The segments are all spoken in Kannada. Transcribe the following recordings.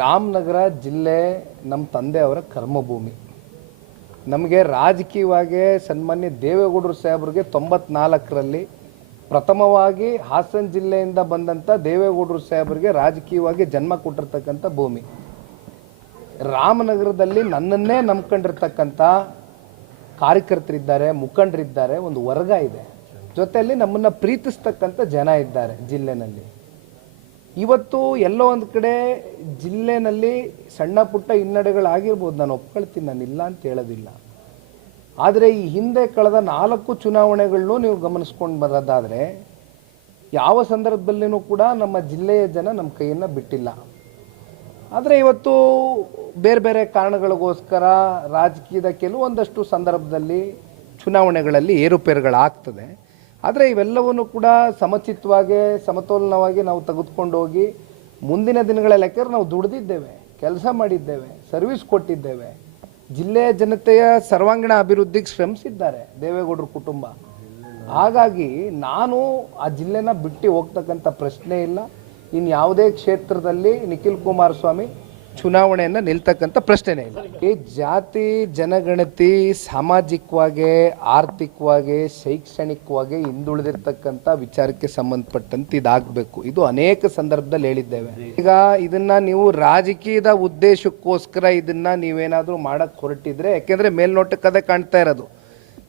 ರಾಮನಗರ ಜಿಲ್ಲೆ ನಮ್ಮ ತಂದೆಯವರ ಕರ್ಮಭೂಮಿ. ನಮಗೆ ರಾಜಕೀಯವಾಗಿ ಸನ್ಮಾನ್ಯ ದೇವೇಗೌಡರು ಸಾಹೇಬರಿಗೆ 94ರಲ್ಲಿ ಪ್ರಥಮವಾಗಿ ಹಾಸನ ಜಿಲ್ಲೆಯಿಂದ ಬಂದಂಥ ದೇವೇಗೌಡರು ಸಾಹೇಬರಿಗೆ ರಾಜಕೀಯವಾಗಿ ಜನ್ಮ ಕೊಟ್ಟಿರ್ತಕ್ಕಂಥ ಭೂಮಿ. ರಾಮನಗರದಲ್ಲಿ ನನ್ನನ್ನೇ ನಂಬ್ಕೊಂಡಿರ್ತಕ್ಕಂಥ ಕಾರ್ಯಕರ್ತರಿದ್ದಾರೆ, ಮುಖಂಡರಿದ್ದಾರೆ, ಒಂದು ವರ್ಗ ಇದೆ, ಜೊತೆಯಲ್ಲಿ ನಮ್ಮನ್ನು ಪ್ರೀತಿಸ್ತಕ್ಕಂಥ ಜನ ಇದ್ದಾರೆ ಜಿಲ್ಲೆನಲ್ಲಿ. ಇವತ್ತು ಎಲ್ಲೋ ಒಂದು ಕಡೆ ಜಿಲ್ಲೆನಲ್ಲಿ ಸಣ್ಣ ಪುಟ್ಟ ಹಿನ್ನಡೆಗಳಾಗಿರ್ಬೋದು, ನಾನು ಒಪ್ಕೊಳ್ತೀನಿ, ನಾನು ಇಲ್ಲ ಅಂತ ಹೇಳೋದಿಲ್ಲ. ಆದರೆ ಈ ಹಿಂದೆ ಕಳೆದ 4 ಚುನಾವಣೆಗಳನ್ನು ನೀವು ಗಮನಿಸ್ಕೊಂಡು ಬರೋದಾದರೆ ಯಾವ ಸಂದರ್ಭದಲ್ಲಿನೂ ಕೂಡ ನಮ್ಮ ಜಿಲ್ಲೆಯ ಜನ ನಮ್ಮ ಕೈಯನ್ನು ಬಿಟ್ಟಿಲ್ಲ. ಆದರೆ ಇವತ್ತು ಬೇರೆ ಬೇರೆ ಕಾರಣಗಳಿಗೋಸ್ಕರ ರಾಜಕೀಯದ ಕೆಲವೊಂದಷ್ಟು ಸಂದರ್ಭದಲ್ಲಿ ಚುನಾವಣೆಗಳಲ್ಲಿ ಏರುಪೇರುಗಳಾಗ್ತದೆ. ಆದರೆ ಇವೆಲ್ಲವನ್ನು ಕೂಡ ಸಮಚಿತ್ತವಾಗಿ ಸಮತೋಲನವಾಗಿ ನಾವು ತೆಗೆದುಕೊಂಡು ಹೋಗಿ ಮುಂದಿನ ದಿನಗಳಲ್ಲಿ, ಯಾಕೆಂದ್ರೆ ನಾವು ದುಡಿದಿದ್ದೇವೆ, ಕೆಲಸ ಮಾಡಿದ್ದೇವೆ, ಸರ್ವಿಸ್ ಕೊಟ್ಟಿದ್ದೇವೆ, ಜಿಲ್ಲೆಯ ಜನತೆಯ ಸರ್ವಾಂಗೀಣ ಅಭಿವೃದ್ಧಿಗೆ ಶ್ರಮಿಸಿದ್ದಾರೆ ದೇವೇಗೌಡರ ಕುಟುಂಬ. ಹಾಗಾಗಿ ನಾನು ಆ ಜಿಲ್ಲೆನ ಬಿಟ್ಟು ಹೋಗ್ತಕ್ಕಂಥ ಪ್ರಶ್ನೆ ಇಲ್ಲ. ಇನ್ನು ಯಾವುದೇ ಕ್ಷೇತ್ರದಲ್ಲಿ ನಿಖಿಲ್ ಕುಮಾರಸ್ವಾಮಿ ಚುನಾವಣೆಯನ್ನು ನಿಲ್ತಕ್ಕಂಥ ಪ್ರಶ್ನೆನೇ ಇಲ್ಲ. ಈ ಜಾತಿ ಜನಗಣತಿ ಸಾಮಾಜಿಕವಾಗಿ, ಆರ್ಥಿಕವಾಗಿ, ಶೈಕ್ಷಣಿಕವಾಗಿ ಹಿಂದುಳಿದಿರ್ತಕ್ಕಂಥ ವಿಚಾರಕ್ಕೆ ಸಂಬಂಧಪಟ್ಟಂತೆ ಇದಾಗಬೇಕು. ಇದು ಅನೇಕ ಸಂದರ್ಭದಲ್ಲಿ ಹೇಳಿದ್ದೇವೆ. ಈಗ ಇದನ್ನ ನೀವು ರಾಜಕೀಯದ ಉದ್ದೇಶಕ್ಕೋಸ್ಕರ ಇದನ್ನ ನೀವೇನಾದರೂ ಮಾಡಕ್ಕೆ ಹೊರಟಿದ್ರೆ, ಯಾಕೆಂದ್ರೆ ಮೇಲ್ನೋಟಕ್ಕೆ ಅದೇ ಕಾಣ್ತಾ ಇರೋದು.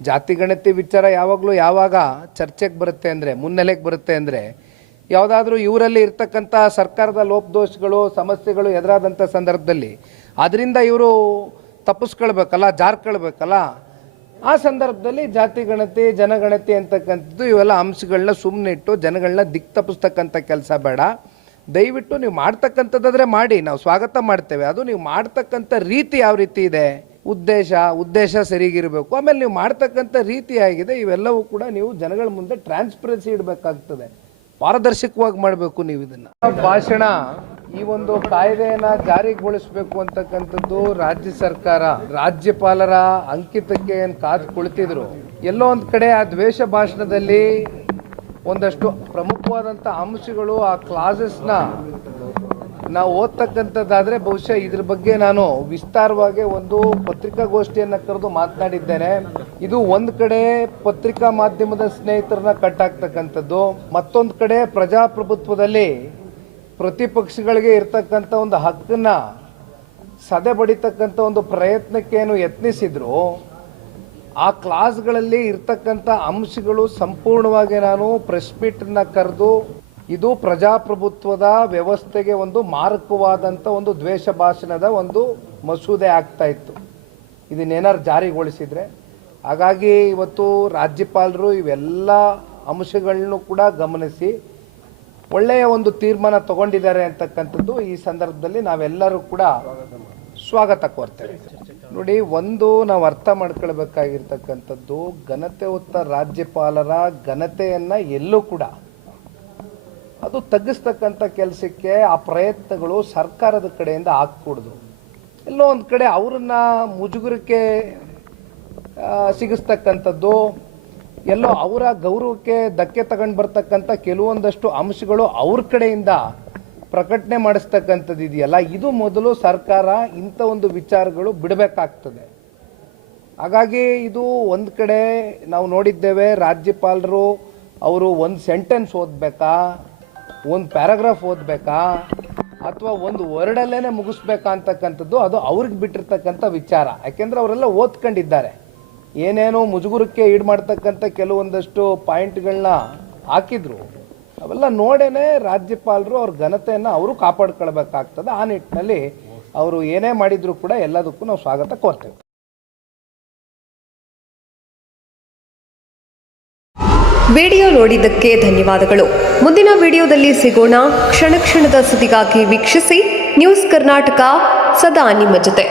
ಜಾತಿ ಗಣತಿ ವಿಚಾರ ಯಾವಾಗಲೂ ಯಾವಾಗ ಚರ್ಚೆಗೆ ಬರುತ್ತೆ ಅಂದರೆ, ಮುನ್ನೆಲೆಗೆ ಬರುತ್ತೆ ಅಂದರೆ, ಯಾವುದಾದ್ರೂ ಇವರಲ್ಲಿ ಇರ್ತಕ್ಕಂಥ ಸರ್ಕಾರದ ಲೋಪದೋಷಗಳು, ಸಮಸ್ಯೆಗಳು ಎದುರಾದಂಥ ಸಂದರ್ಭದಲ್ಲಿ ಅದರಿಂದ ಇವರು ತಪ್ಪಿಸ್ಕೊಳ್ಬೇಕಲ್ಲ, ಜಾರ್ಕೊಳ್ಬೇಕಲ್ಲ. ಆ ಸಂದರ್ಭದಲ್ಲಿ ಜಾತಿ ಗಣತಿ, ಜನಗಣತಿ ಅಂತಕ್ಕಂಥದ್ದು ಇವೆಲ್ಲ ಅಂಶಗಳನ್ನ ಸುಮ್ಮನೆ ಇಟ್ಟು ಜನಗಳನ್ನ ದಿಕ್ಕು ತಪ್ಪಿಸ್ತಕ್ಕಂಥ ಕೆಲಸ ಬೇಡ. ದಯವಿಟ್ಟು ನೀವು ಮಾಡ್ತಕ್ಕಂಥದ್ದಾದರೆ ಮಾಡಿ, ನಾವು ಸ್ವಾಗತ ಮಾಡ್ತೇವೆ. ಅದು ನೀವು ಮಾಡ್ತಕ್ಕಂಥ ರೀತಿ ಯಾವ ರೀತಿ ಇದೆ, ಉದ್ದೇಶ ಸರಿಗಿರಬೇಕು. ಆಮೇಲೆ ನೀವು ಮಾಡ್ತಕ್ಕಂಥ ರೀತಿ ಆಗಿದೆ, ಇವೆಲ್ಲವೂ ಕೂಡ ನೀವು ಜನಗಳ ಮುಂದೆ ಟ್ರಾನ್ಸ್ಪರೆನ್ಸಿ ಇಡಬೇಕಾಗ್ತದೆ, ಪಾರದರ್ಶಕವಾಗಿ ಮಾಡಬೇಕು. ನೀವು ಇದನ್ನ ಭಾಷಣ, ಈ ಒಂದು ಕಾಯ್ದೆಯನ್ನ ಜಾರಿಗೊಳಿಸಬೇಕು ಅಂತಕ್ಕಂಥದ್ದು ರಾಜ್ಯ ಸರ್ಕಾರ, ರಾಜ್ಯಪಾಲರ ಅಂಕಿತಕ್ಕೆ ಏನು ಕಾದು ಕುಳಿತಿದ್ರು. ಎಲ್ಲೋ ಒಂದು ಕಡೆ ಆ ದ್ವೇಷ ಭಾಷಣದಲ್ಲಿ ಒಂದಷ್ಟು ಪ್ರಮುಖವಾದಂಥ ಅಂಶಗಳು, ಆ ಕ್ಲಾಸಸ್ನ ನಾವು ಓದ್ತಕ್ಕಂಥದ್ದಾದರೆ ಬಹುಶಃ ಇದ್ರ ಬಗ್ಗೆ ನಾನು ವಿಸ್ತಾರವಾಗಿ ಒಂದು ಪತ್ರಿಕಾಗೋಷ್ಠಿಯನ್ನು ಕರೆದು ಮಾತನಾಡಿದ್ದೇನೆ. ಇದು ಒಂದು ಕಡೆ ಪತ್ರಿಕಾ ಮಾಧ್ಯಮದ ಸ್ನೇಹಿತರನ್ನ ಕಟ್ಟಾಕ್ತಕ್ಕಂಥದ್ದು, ಮತ್ತೊಂದು ಕಡೆ ಪ್ರಜಾಪ್ರಭುತ್ವದಲ್ಲಿ ಪ್ರತಿಪಕ್ಷಗಳಿಗೆ ಇರ್ತಕ್ಕಂಥ ಒಂದು ಹಕ್ಕನ್ನು ಸದೆ ಬಡಿತಕ್ಕಂಥ ಒಂದು ಪ್ರಯತ್ನಕ್ಕೇನು ಯತ್ನಿಸಿದ್ರು, ಆ ಕ್ಲಾಸ್ಗಳಲ್ಲಿ ಇರ್ತಕ್ಕಂಥ ಅಂಶಗಳು ಸಂಪೂರ್ಣವಾಗಿ ನಾನು ಪ್ರೆಸ್ ಮೀಟನ್ನು ಕರೆದು ಇದು ಪ್ರಜಾಪ್ರಭುತ್ವದ ವ್ಯವಸ್ಥೆಗೆ ಒಂದು ಮಾರಕವಾದಂಥ ಒಂದು ದ್ವೇಷ ಭಾಷಣದ ಒಂದು ಮಸೂದೆ ಆಗ್ತಾ ಇತ್ತು, ಇದನ್ನೇನಾರು ಜಾರಿಗೊಳಿಸಿದರೆ. ಹಾಗಾಗಿ ಇವತ್ತು ರಾಜ್ಯಪಾಲರು ಇವೆಲ್ಲ ಅಂಶಗಳನ್ನು ಕೂಡ ಗಮನಿಸಿ ಒಳ್ಳೆಯ ಒಂದು ತೀರ್ಮಾನ ತಗೊಂಡಿದ್ದಾರೆ ಅಂತಕ್ಕಂಥದ್ದು ಈ ಸಂದರ್ಭದಲ್ಲಿ ನಾವೆಲ್ಲರೂ ಕೂಡ ಸ್ವಾಗತ ಕೋರ್ತೇವೆ. ನೋಡಿ, ಒಂದು ನಾವು ಅರ್ಥ ಮಾಡ್ಕೊಳ್ಬೇಕಾಗಿರ್ತಕ್ಕಂಥದ್ದು, ಘನತೆ ಹೊತ್ತ ರಾಜ್ಯಪಾಲರ ಘನತೆಯನ್ನು ಎಲ್ಲೂ ಕೂಡ ಅದು ತಗ್ಗಿಸ್ತಕ್ಕಂಥ ಕೆಲಸಕ್ಕೆ ಆ ಪ್ರಯತ್ನಗಳು ಸರ್ಕಾರದ ಕಡೆಯಿಂದ ಆಗ್ಕೂಡ್ದು. ಎಲ್ಲೋ ಒಂದು ಕಡೆ ಅವರನ್ನು ಮುಜುಗರಕ್ಕೆ ಸಿಗಿಸ್ತಕ್ಕಂಥದ್ದು, ಎಲ್ಲೋ ಅವರ ಗೌರವಕ್ಕೆ ಧಕ್ಕೆ ತಗೊಂಡು ಬರ್ತಕ್ಕಂಥ ಕೆಲವೊಂದಷ್ಟು ಅಂಶಗಳು ಅವ್ರ ಕಡೆಯಿಂದ ಪ್ರಕಟಣೆ ಮಾಡಿಸ್ತಕ್ಕಂಥದ್ದು ಇದೆಯಲ್ಲ, ಇದು ಮೊದಲು ಸರ್ಕಾರ ಇಂಥ ಒಂದು ವಿಚಾರಗಳು ಬಿಡಬೇಕಾಗ್ತದೆ. ಹಾಗಾಗಿ ಇದು ಒಂದು ಕಡೆ ನಾವು ನೋಡಿದ್ದೇವೆ, ರಾಜ್ಯಪಾಲರು ಅವರು ಒಂದು ಸೆಂಟೆನ್ಸ್ ಓದಬೇಕಾ, ಒಂದು ಪ್ಯಾರಾಗ್ರಾಫ್ ಓದಬೇಕಾ, ಅಥವಾ ಒಂದು ವರ್ಡಲ್ಲೇ ಮುಗಿಸ್ಬೇಕಾ ಅಂತಕ್ಕಂಥದ್ದು ಅದು ಅವ್ರಿಗೆ ಬಿಟ್ಟಿರ್ತಕ್ಕಂಥ ವಿಚಾರ. ಯಾಕೆಂದರೆ ಅವರೆಲ್ಲ ಓದ್ಕೊಂಡಿದ್ದಾರೆ, ಏನೇನೋ ಮುಜುಗುರಕ್ಕೆ ಈಡು ಮಾಡ್ತಕ್ಕಂಥ ಕೆಲವೊಂದಷ್ಟು ಪಾಯಿಂಟ್ಗಳನ್ನ ಹಾಕಿದ್ರು, ಅವೆಲ್ಲ ನೋಡೇನೆ ರಾಜ್ಯಪಾಲರು ಅವ್ರ ಘನತೆಯನ್ನು ಅವರು ಕಾಪಾಡ್ಕೊಳ್ಬೇಕಾಗ್ತದೆ. ಆ ನಿಟ್ಟಿನಲ್ಲಿ ಅವರು ಏನೇ ಮಾಡಿದ್ರು ಕೂಡ ಎಲ್ಲದಕ್ಕೂ ನಾವು ಸ್ವಾಗತ ಕೋರ್ತೇವೆ. ವಿಡಿಯೋ ನೋಡಿದ್ದಕ್ಕೆ ಧನ್ಯವಾದಗಳು. ಮುಂದಿನ ವಿಡಿಯೋದಲ್ಲಿ ಸಿಗೋಣ. ಕ್ಷಣ ಕ್ಷಣದ ಸುದ್ದಿಗಾಗಿ ವೀಕ್ಷಿಸಿ ನ್ಯೂಸ್ ಕರ್ನಾಟಕ, ಸದಾ ನಿಮ್ಮ ಜೊತೆ.